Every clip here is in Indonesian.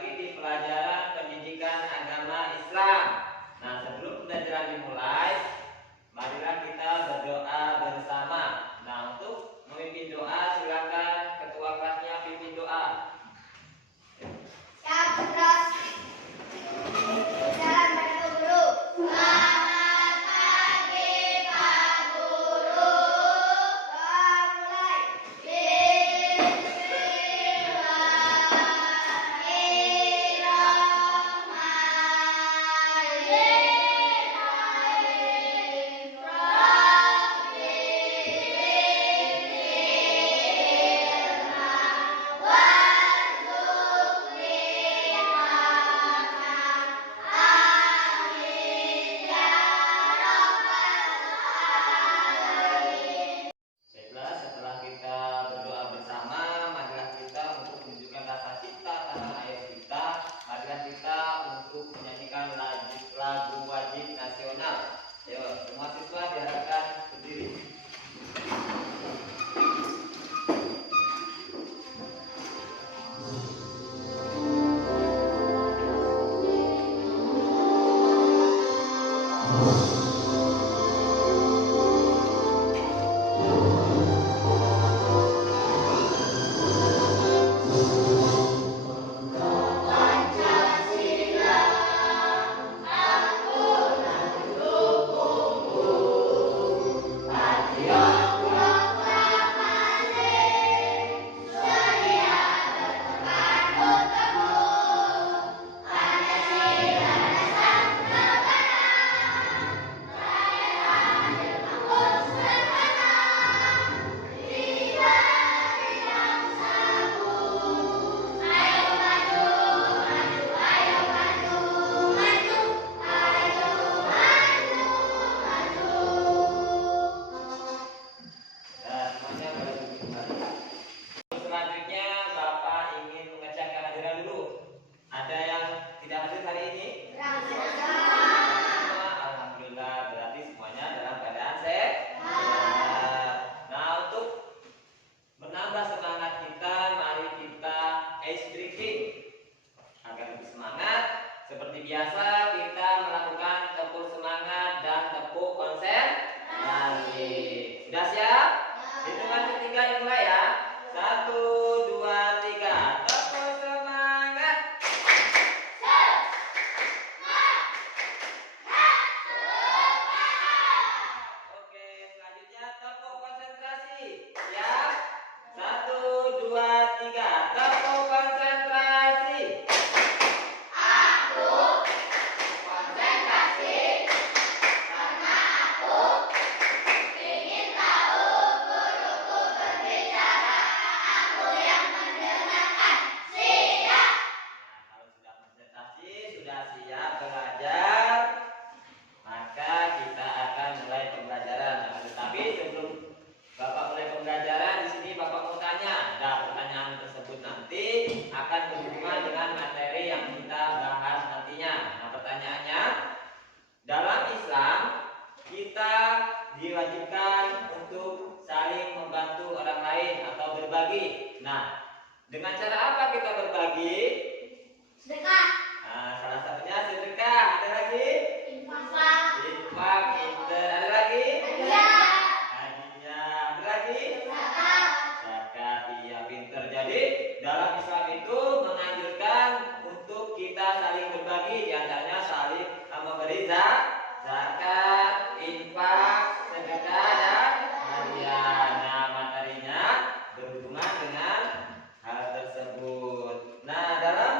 lagi di pelajaran pendidikan agama Islam. Nah, sebelum pelajaran dimulai, marilah kita berdoa bersama. Nah, untuk memimpin doa silakan ketua kelasnya pimpin doa. Siap, keras. Jalan pada guru. Selamat pagi Pak Guru. Mulai. Setelah kita berdoa bersama, marilah kita untuk menunjukkan rasa cinta tanah air kita. Marilah kita untuk menyanyikan lagu wajib nasional. Ayo, semua siswa diharapkan berdiri. Selanjutnya Bapak ingin mengecek kehadiran dulu. Ada yang tidak hadir hari ini? Alhamdulillah, berarti semuanya dalam keadaan sehat. Nah, untuk menambah semangat kita, mari kita ice drinking. Agar lebih semangat, seperti biasa kita melakukan tepuk semangat dan tepuk konsentrasi. Sudah siap? Hitungan ketiga dimulai ya. 1, 2, 3. Tepuk semangat. Oke, selanjutnya tepuk konsentrasi. Siap? 1, 2, 3. Tepuk konsentrasi. Kalau sudah konsentrasi, sudah siap belajar, maka kita akan mulai pembelajaran. Nah, tetapi sebelum Bapak mulai pembelajaran, di sini Bapak mau tanya. Nah, pertanyaan tersebut nanti akan berhubungan dengan materi yang kita bahas nantinya. Nah, pertanyaannya, dalam Islam kita diwajibkan untuk saling membantu orang lain atau berbagi. Nah, dengan cara apa kita berbagi? Sedekah. Nah, salah satunya sedekah. Ada lagi? Infak. Infak, inter. Ada lagi? Hadiah. Hadiah. Ada lagi? Zakat. Zakat. Iya, pinter. Jadi dalam Islam itu menganjurkan untuk kita saling berbagi, di antaranya saling memberi zakat, infak, sedekah, dan hadiah. Nah, materinya berhubungan dengan hal tersebut. Nah, dalam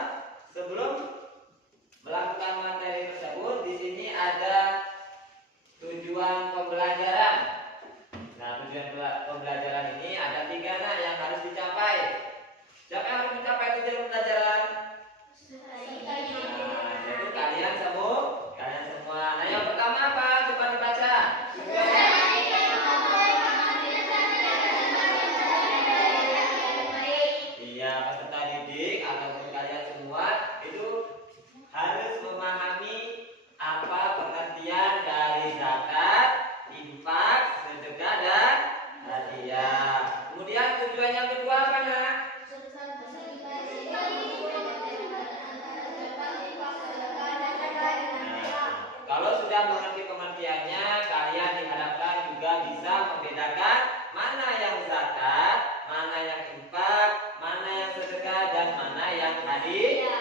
sudah mengerti pengertiannya, kalian diharapkan juga bisa membedakan mana yang zakat, mana yang infak, mana yang sedekah, dan mana yang hadiah.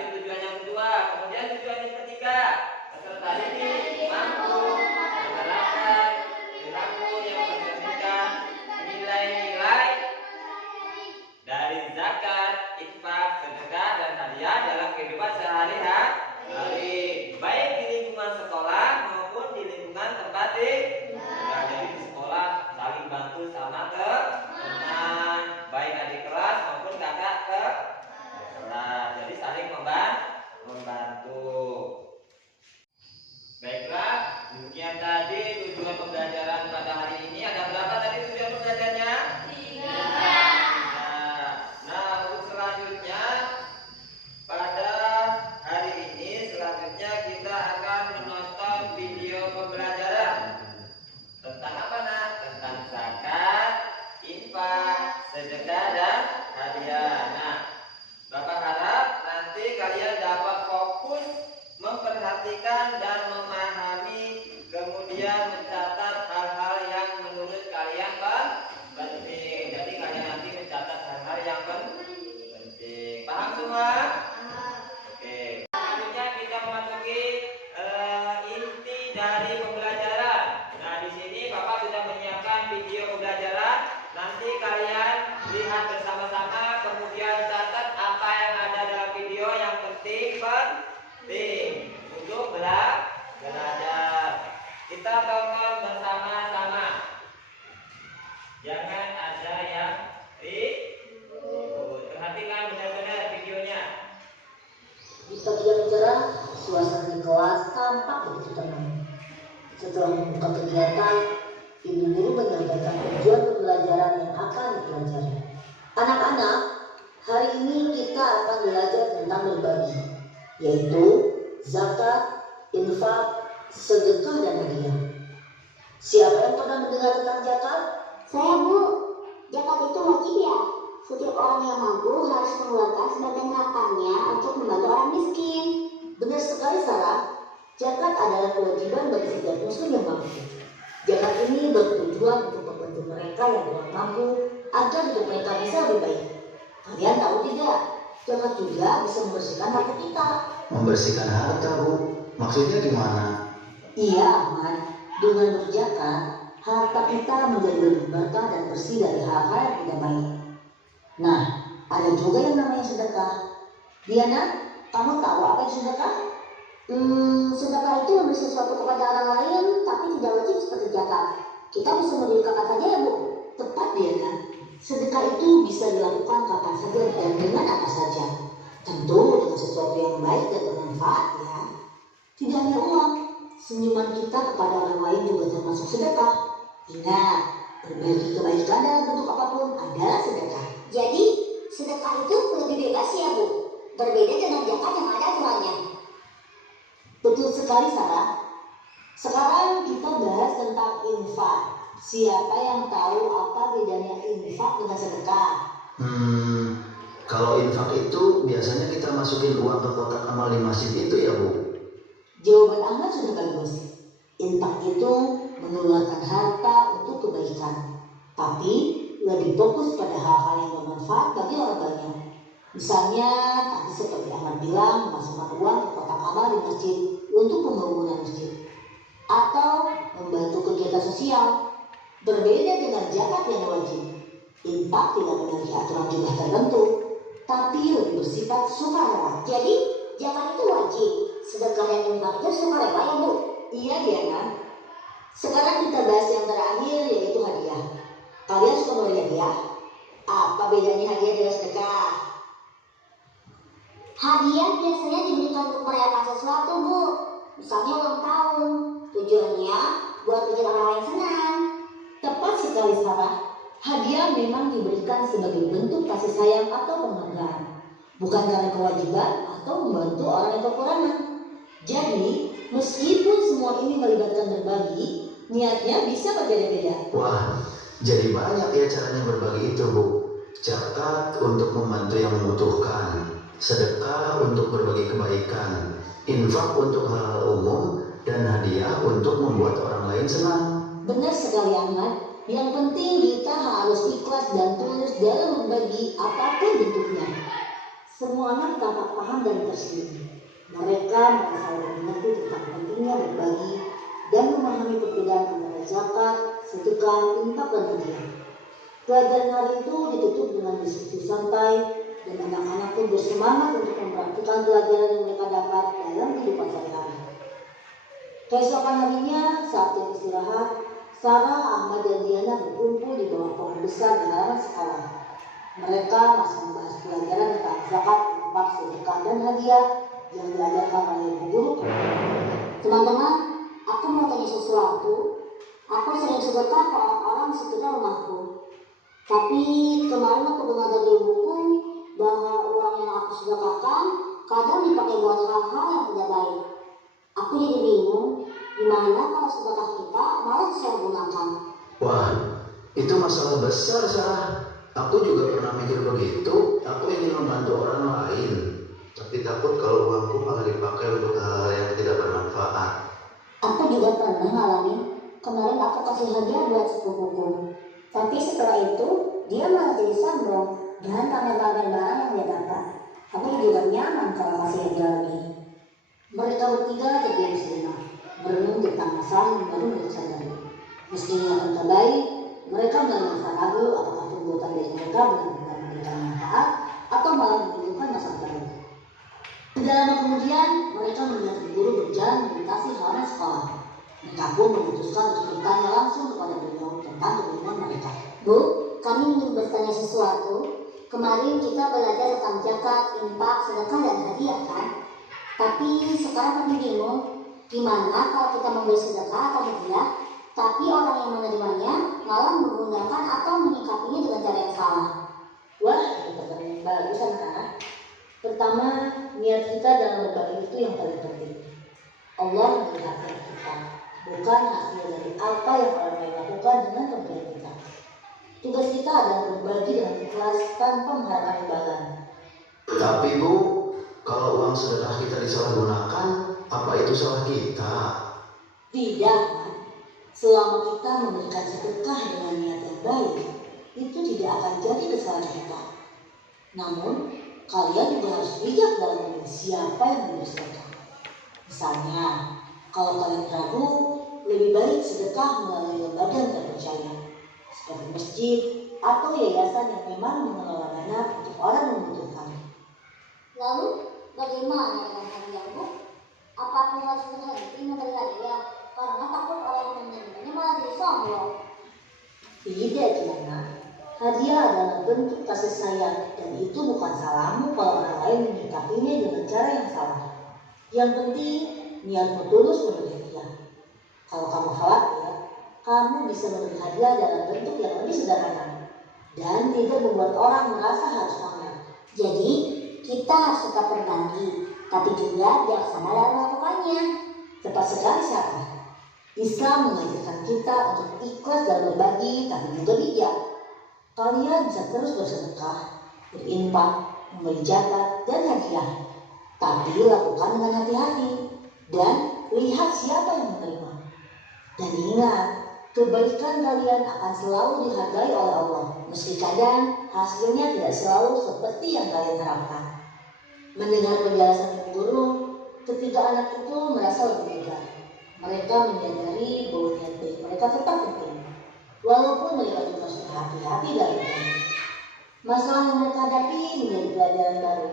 Itu tujuan yang kedua. Kemudian tujuan yang ketiga, peserta didik mampu menerapkan perilaku yang mencerminkan nilai-nilai dari zakat, infak, sedekah, dan hadiah dalam kehidupan sehari-hari, baik di lingkungan sekolah maupun di lingkungan tempat tinggal. Jadi di sekolah saling bantu sama teman, baik adik kelas maupun kakak kelas. Jadi saling membantu. Baiklah, demikian tadi tujuan pembelajaran pada hari ini. Ada berapa tadi tujuan pembelajarannya? 3. Nah, untuk selanjutnya pada hari ini kita akan menonton video pembelajaran tentang apa nak? Tentang zakat, infak, sedekah, dan hadiah. Nah, Bapak harap nanti kalian dapat fokus memperhatikan dan memahami, kemudian mencatat hal-hal yang menurut kalian penting. Jadi kalian nanti mencatat hal-hal yang penting. Paham semua? Oke. Selanjutnya kita memasuki inti dari pembelajaran. Nah, di sini Bapak sudah menyiapkan video pembelajaran. Nanti kalian lihat bersama-sama, kemudian catat apa yang ada dalam video yang penting untuk belajar. Kita tonton bersama-sama. Jangan ada yang ribut. Perhatikan benar-benar videonya. Di pagi yang cerah, suasana di kelas tampak begitu tenang. Setelah membuka kegiatan, ibu guru menyampaikan tujuan pembelajaran yang akan dipelajari. Anak-anak, hari ini kita akan belajar tentang berbagi, yaitu zakat, infak, sedekah, dan hadiah. Siapa yang pernah mendengar tentang zakat? Saya, Bu. Zakat itu wajib ya? Setiap orang yang mampu harus mengeluarkan sebagian hartanya untuk membantu orang miskin. Benar sekali, Sarah. Zakat adalah kewajiban bagi setiap muslim yang mampu. Zakat ini bertujuan untuk membantu mereka yang kurang mampu agar hidup mereka bisa lebih baik. Kalian tahu tidak? Zakat juga bisa membersihkan harta kita. Membersihkan harta, Bu? Maksudnya gimana? Iya, Ahmad. Dengan berzakat, harta kita menjadi lebih berkah dan bersih dari hal-hal yang tidak baik. Nah, ada juga yang namanya sedekah. Diana, kamu tahu apa itu sedekah? Sedekah itu memberi sesuatu kepada orang lain, tapi tidak wajib seperti zakat. Kita bisa memberikan saja ya, Bu. Tepat, Diana. Sedekah itu bisa dilakukan kapan saja dan dengan apa saja. Tentu dengan sesuatu yang baik dan bermanfaat ya. Tidak hanya uang, senyuman kita kepada orang lain juga termasuk sedekah. Ingat, berbagi kebaikan dalam bentuk apapun adalah sedekah. Jadi, sedekah itu lebih bebas ya, Bu. Berbeda dengan zakat yang ada aturannya. Betul sekali, Sarah. Sekarang kita bahas tentang infak. Siapa yang tahu apa bedanya infak dengan sedekah? Kalau infak itu biasanya kita masukin uang ke kotak amal di masjid itu ya, Bu? Jawaban Ahmad sudah bagus. Infak itu mengeluarkan harta untuk kebaikan, tapi lebih fokus pada hal-hal yang bermanfaat bagi orang banyak. Misalnya, tadi seperti Ahmad bilang, memasukkan uang ke kotak amal di masjid untuk pembangunan masjid, atau membantu kegiatan sosial. Berbeda dengan zakat yang wajib, infak tidak memiliki aturan jumlah tertentu, tapi lebih bersifat sukarela. Jadi, zakat itu wajib. Sedekah dan infak itu sukarela ya, Bu? Iya, Diana. Sekarang kita bahas yang terakhir, yaitu hadiah. Kalian suka memberi hadiah? Apa bedanya hadiah dengan sedekah? Hadiah biasanya diberikan untuk merayakan sesuatu, Bu. Misalnya ulang tahun. Tujuannya buat bikin orang lain senang. Tepat sekali, Sarah. Hadiah memang diberikan sebagai bentuk kasih sayang atau penghargaan, bukan karena kewajiban atau membantu orang yang kekurangan. Jadi, meskipun semua ini melibatkan berbagi, niatnya bisa berbeda-beda. Wah, jadi banyak ya caranya berbagi itu, Bu. Zakat untuk membantu yang membutuhkan, sedekah untuk berbagi kebaikan, infak untuk hal-hal umum, dan hadiah untuk membuat orang lain senang. Benar sekali Ahmad. Yang penting kita harus ikhlas dan tulus dalam berbagi apapun bentuknya. Semua anak tampak paham dan tersenyum. Mereka merasa lebih mengerti tentang pentingnya berbagi dan memahami perbedaan antara zakat, sedekah, infak, dan hadiah. Pelajaran hari itu ditutup dengan diskusi santai dan anak-anak pun bersemangat untuk mempraktikkan pelajaran yang mereka dapat dalam kehidupan sehari-hari. Keesokan harinya saat jam istirahat, Sarah, Ahmad, dan Diana berkumpul di bawah pohon besar di halaman sekolah. Mereka masih membahas pelajaran tentang zakat, infak, sedekah, dan hadiah yang diajarkan oleh ibu guru. Teman-teman, aku mau tanya sesuatu. Aku sering sedekah ke orang-orang sekitar rumahku. Tapi kemarin aku dengar dari ibuku bahwa uang yang aku sedekahkan kadang dipakai buat hal-hal yang tidak baik. Aku jadi bingung, gimana kalau sedekah kita malah disalahgunakan? Wah, itu masalah besar, Sarah. Aku juga pernah mikir begitu. Aku ingin membantu orang lain, tapi takut kalau uangku malah dipakai untuk hal-hal yang tidak bermanfaat. Aku juga pernah ngalamin. Kemarin aku kasih hadiah buat sepupuku. Tapi setelah itu, dia malah jadi sombong dan pamer-pamer barang yang dia dapat. Aku juga nyaman kalau kasih hadiah lagi. Mereka bertiga terdiam sejenak, merenung tentang masalah yang baru mereka sadari. Meski niatan terbaik, mereka mulai merasa ragu apakah perbuatan dari mereka benar-benar memberikan manfaat atau malah menimbulkan masalah baru. Tidak lama kemudian, mereka melihat ibu guru berjalan melintasi halaman sekolah. Mereka pun memutuskan untuk bertanya langsung kepada beliau tentang kebingungan mereka. Bu, kami ingin bertanya sesuatu. Kemarin kita belajar tentang zakat, infak, sedekah, dan hadiah kan? Tapi sekarang kami bingung, gimana kalau kita memberi sedekah atau hadiah, tapi orang yang menerimanya malah menggunakan atau menyikapinya dengan cara yang salah. Wah, itu pertanyaan yang bagus anak-anak. Pertama, niat kita dalam berbagi itu yang paling penting. Allah melihat niat kita, bukan hasil dari apa yang orang lain lakukan dengan pemberian kita. Tugas kita adalah berbagi dengan ikhlas tanpa mengharapkan imbalan. Tapi Bu, kalau uang sedekah kita disalahgunakan, apa itu salah kita? Tidak, selama kita memberikan sedekah dengan niat yang baik, itu tidak akan jadi kesalahan kita. Namun, kalian juga harus bijak dalam memilih siapa yang memberi sedekah. Misalnya, kalau kalian ragu, lebih baik sedekah melalui lembaga yang terpercaya, seperti masjid atau yayasan yang memang mengelola dana untuk orang yang membutuhkan. Lalu, bagaimana dengan hadiah, Bu? Apa aku harus berhenti memberi hadiah karena takut orang yang menerimanya malah jadi sombong? Tidak, Diana. Hadiah adalah bentuk kasih sayang dan itu bukan salahmu kalau orang lain menyikapinya dengan cara yang salah. Yang penting, niatmu tulus memberi hadiah. Kalau kamu khawatir, kamu bisa memberi hadiah dalam bentuk yang lebih sederhana dan tidak membuat orang merasa harus pamer. Jadi, kita harus tetap berbagi, tapi juga bijaksana dalam melakukannya. Tepat sekali, Sarah. Islam mengajarkan kita untuk ikhlas dalam berbagi, tapi juga bijak. Kalian bisa terus bersedekah, berinfak, memberi zakat, dan hadiah. Tapi lakukan dengan hati-hati dan lihat siapa yang menerima. Dan ingat, kebaikan kalian akan selalu dihargai oleh Allah, meski kadang hasilnya tidak selalu seperti yang kalian harapkan. Mendengar penjelasan ibu guru, ketiga anak itu merasa lebih lega. Mereka menyadari bahwa niat baik mereka tetap penting, walaupun mereka juga sudah hati-hati dalam berbagi. Masalah yang mereka hadapi menjadi pelajaran baru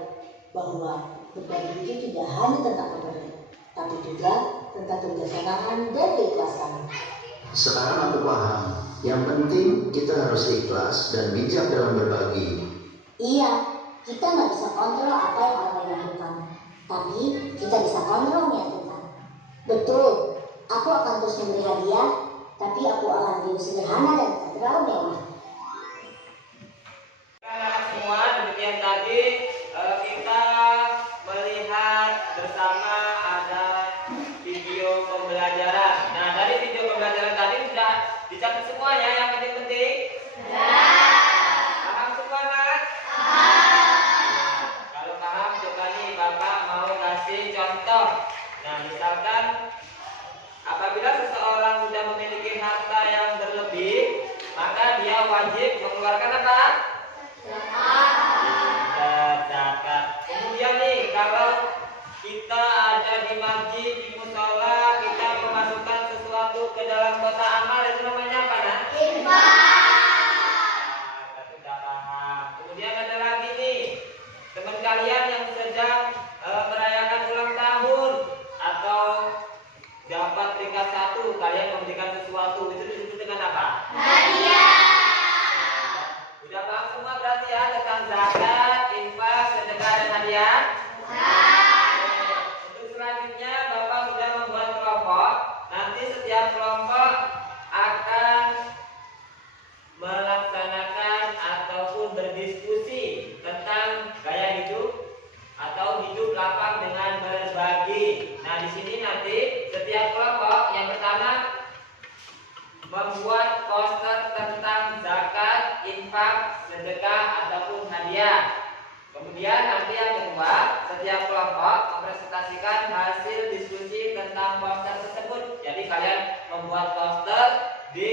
bahwa berbagi itu tidak hanya tentang memberi, tapi juga tentang kebijaksanaan dan keikhlasan. Sekarang aku paham. Yang penting kita harus ikhlas dan bijak dalam berbagi. Iya, kita nggak bisa kontrol apa yang orang lain lakukan, tapi kita bisa kontrol niat kita. Betul, aku akan terus memberi hadiah, tapi aku akan lebih sederhana dan tak terlalu mewah. Anak-anak semua, demikian tadi kita melihat bersama ada video pembelajaran. Nah, dari video pembelajaran tadi sudah dicatat semuanya yang penting-penting? Paham semua kan? Kalau paham, coba nih Bapak mau kasih contoh. Nah, misalkan di masjid, di musola, kita memasukkan sesuatu ke dalam kotak amal, itu namanya apa, Nak? Kita sudah paham. Kemudian ada lagi nih, teman kalian yang sedang merayakan ulang tahun atau dapat peringkat 1, kalian memberikan sesuatu, itu disebut dengan apa? Udah paham semua berarti ya tentang zakat, infak, sedekah dan hadiah? Untuk selanjutnya Bapak sudah membuat kelompok. Nanti setiap kelompok akan melaksanakan ataupun berdiskusi tentang gaya hidup atau hidup lapang dengan berbagi. Nah, di sini nanti setiap kelompok yang pertama membuat poster tentang zakat, infak, sedekah ataupun hadiah. Kemudian nanti yang kedua, setiap kelompok mempresentasikan hasil diskusi tentang poster tersebut. Jadi kalian membuat poster di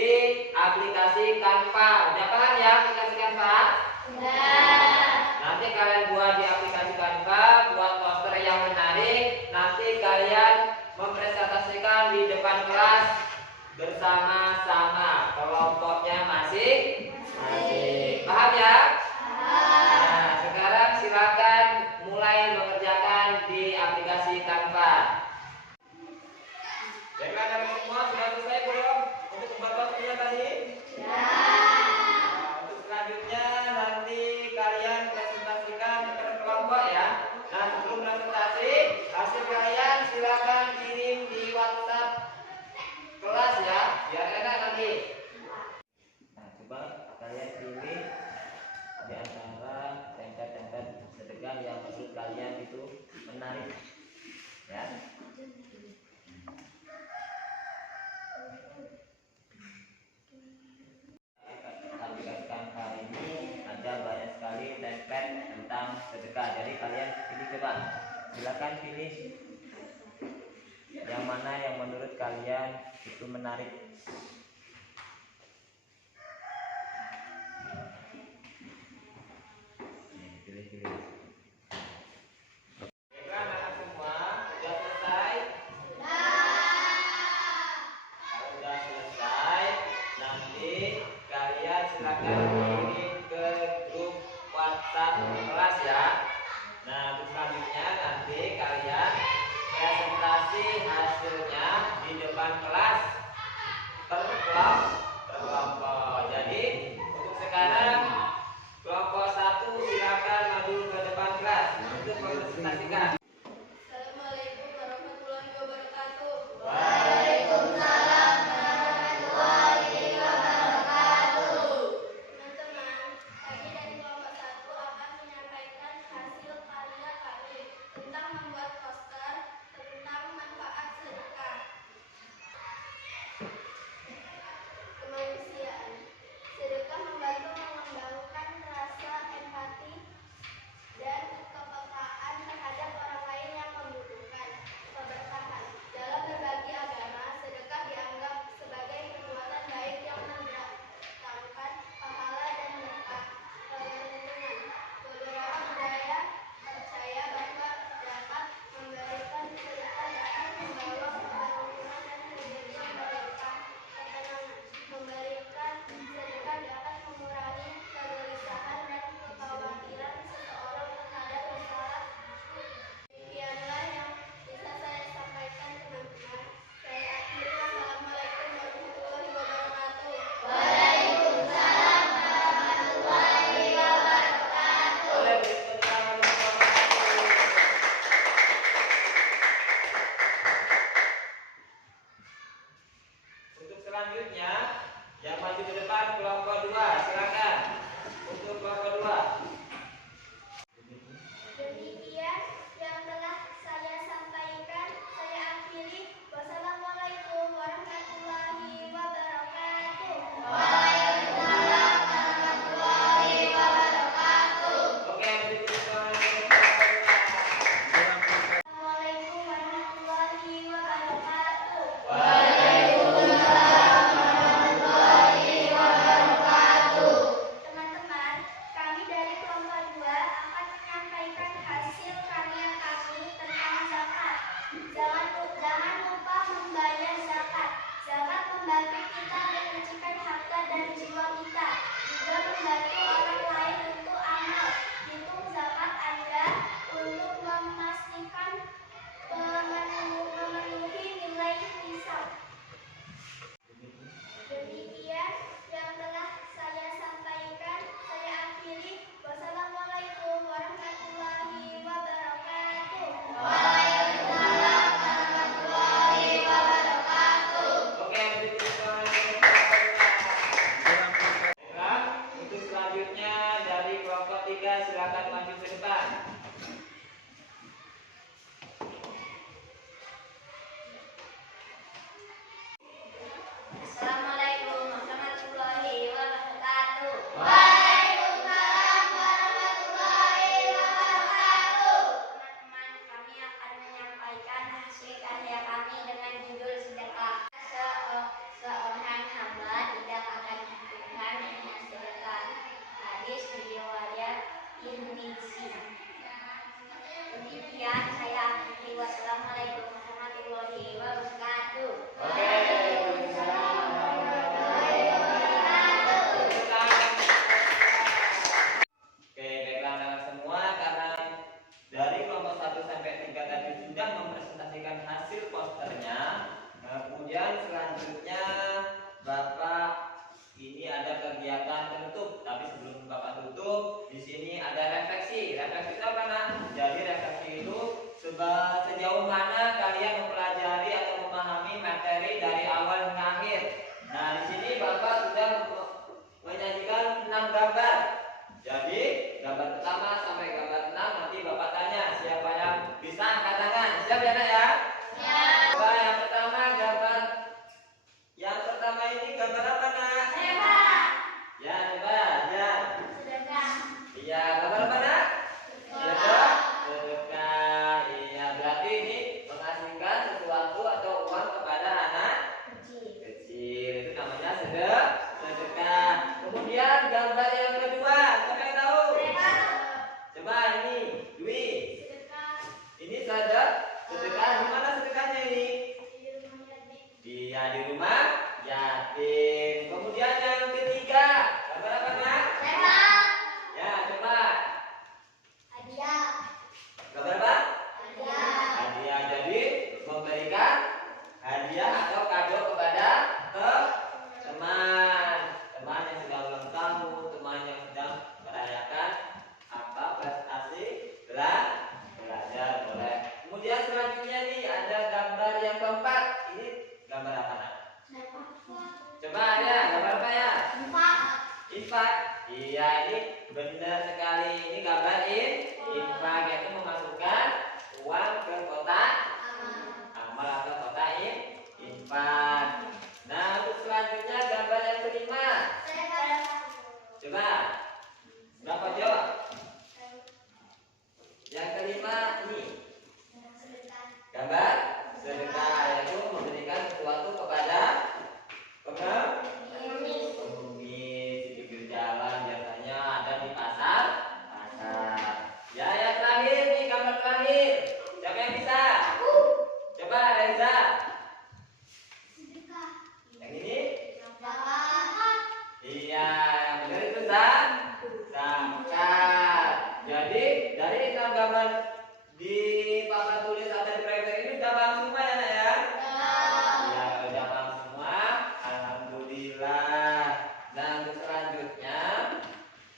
aplikasi Canva. Udah paham ya aplikasi Canva? Nanti kalian buat di aplikasi Canva, buat poster yang menarik. Nanti kalian mempresentasikan di depan kelas bersama-sama. Kelompoknya masing-masing. Paham ya? Nah, sekarang silakan mulai mengerjakan di aplikasi Canva. Baiklah, dari semua sudah selesai belum untuk membuat posternya tadi? Nah, untuk selanjutnya nanti kalian presentasikan per kelompok ya. Nah, sebelum presentasi, hasil kalian silakan kirim di WhatsApp kelas ya, biar enak nanti. Nah, coba kalian pilih di antara template-template sedekah yang menurut kalian itu menarik ya. Aplikasi Canva ini ada banyak sekali template tentang sedekah, jadi kalian pilih, coba silakan pilih yang mana yang menurut kalian itu menarik. Pilih-pilih. Baiklah, anak semua sudah selesai? Kalau sudah selesai, nanti kalian silakan kirim ke grup WhatsApp kelas ya. Nah, untuk selanjutnya nanti kalian presentasi hasilnya di depan kelas per kelompok. Jadi untuk sekarang kelompok 1 silakan maju ke depan kelas untuk mempresentasikan. Assalamualaikum warahmatullahi wabarakatuh. Waalaikumsalam warahmatullahi wabarakatuh. Teman-teman, kami dari kelompok 1 akan menyampaikan hasil karya kami tentang membuat poster tentang manfaat sedekah. Kemanusiaan. Sedekah membantu mengembangkan rasa empati dan kepekaan terhadap orang berbagi. Siapa yang bisa? Coba Reza. Yang ini? Iya, yang benar itu zakat. Jadi dari 6 gambar di papan tulis atau di proyektor ini udah paham semua ya nak ya? Ya udah paham semua. Alhamdulillah. Nah untuk selanjutnya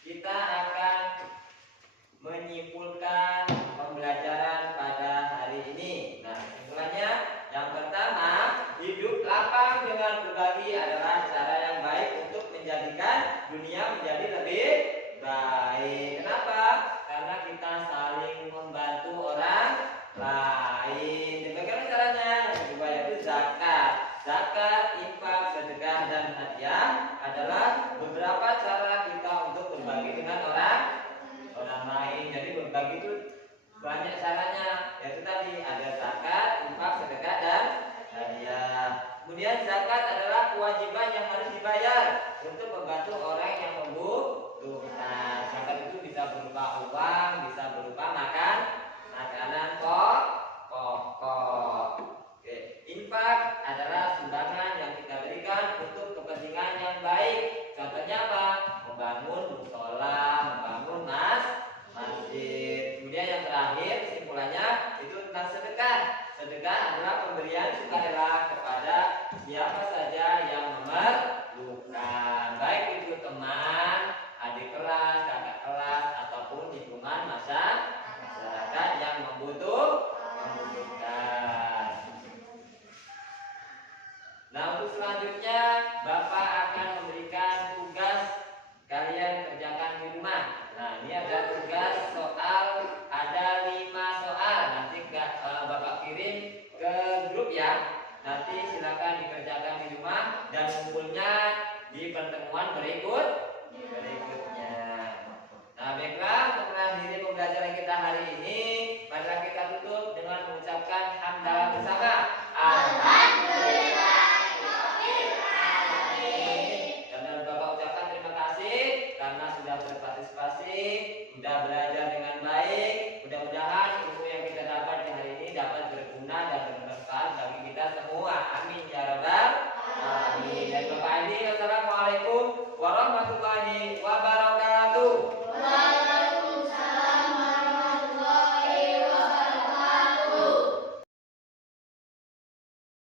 kita akan menyimpulkan pembelajaran pada hari ini. Nah kesimpulannya yang pertama, hidup lapang dengan berbagi adalah cara yang baik untuk menjadikan dunia menjadi lebih baik. Kenapa? Karena kita saling membantu orang lain. Dan bagaimana caranya? Yang kedua yaitu zakat. Zakat, infak, sedekah, dan hadiah adalah beberapa cara kita untuk berbagi dengan orang lain. Jadi berbagi itu banyak cara